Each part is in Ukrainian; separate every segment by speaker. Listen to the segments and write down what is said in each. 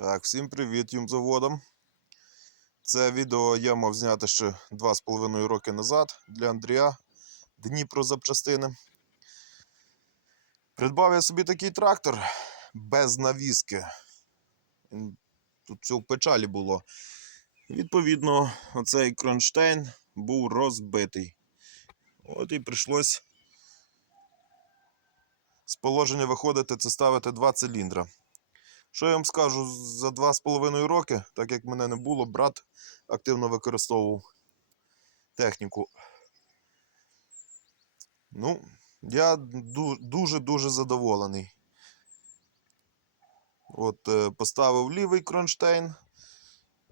Speaker 1: Так, всім привіт юмзаводам. Це відео я мав зняти ще 2,5 роки назад для Андрія Дніпро запчастини. Придбав я собі такий трактор без навіски. Тут все в печалі було. Відповідно, оцей кронштейн був розбитий. От і прийшлось з положення виходити це ставити два циліндра. Що я вам скажу за 2,5 роки, так як мене не було, брат активно використовував техніку. Ну, я дуже-дуже задоволений. От е, поставив лівий кронштейн.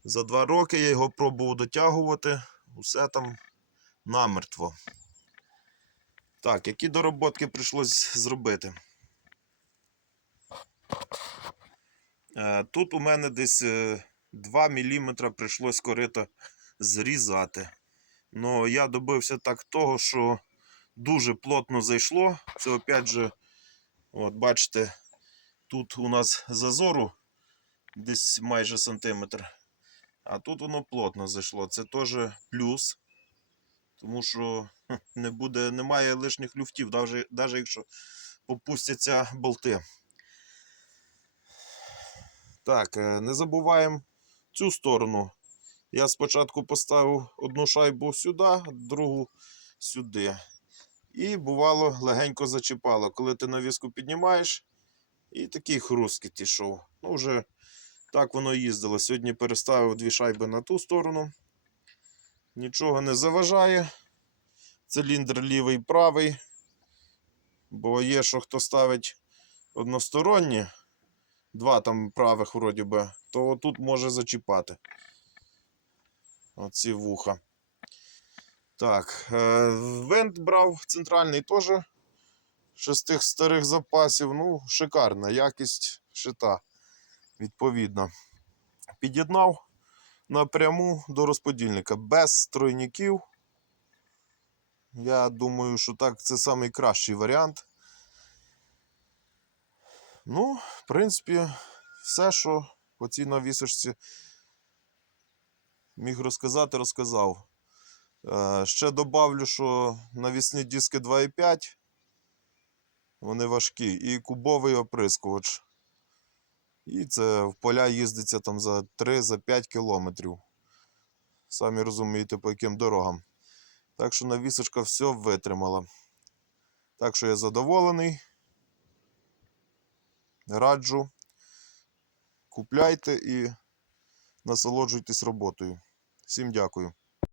Speaker 1: За два роки я його пробував дотягувати. Усе там намертво. Так, які дороботки прийшлось зробити? Тут у мене десь е, 2 мм прийшлось корита зрізати. Ну, я добився так того, що дуже плотно зайшло. Це опять же, от бачите, тут у нас зазору десь майже сантиметр. А тут воно плотно зайшло. Це теж плюс. Тому що не буде, немає лишніх люфтів, навіть якщо попустяться болти. Так, е, не забуваємо цю сторону. Я спочатку поставив одну шайбу сюди, другу сюди. І бувало легенько зачіпало. Коли ти навіску піднімаєш, і такий хрускіт ішов. Ну, вже так воно їздило. Сьогодні переставив дві шайби на ту сторону. Нічого не заважає. Циліндр лівий правий. Бо є, що хто ставить односторонні два там правих вроді би, то тут може зачіпати. Оці вуха. Так, е, винт брав центральний теж. Ще з тих старих запасів. Ну, шикарна якість шита, відповідно. Під'єднав напряму до розподільника без тройників. Я думаю, що так це найкращий варіант. Ну, в принципі, все, що по цій навісочці міг розказати, розказав. Е, ще добавлю, що навісні диски 2,5, вони важкі, і кубовий оприскувач. І це в поля їздиться там за 3-5 кілометрів. Самі розумієте, по яким дорогам. Так що навісочка все витримала. Так що я задоволений. Раджу. Купляйте і насолоджуйтесь роботою. Всім дякую.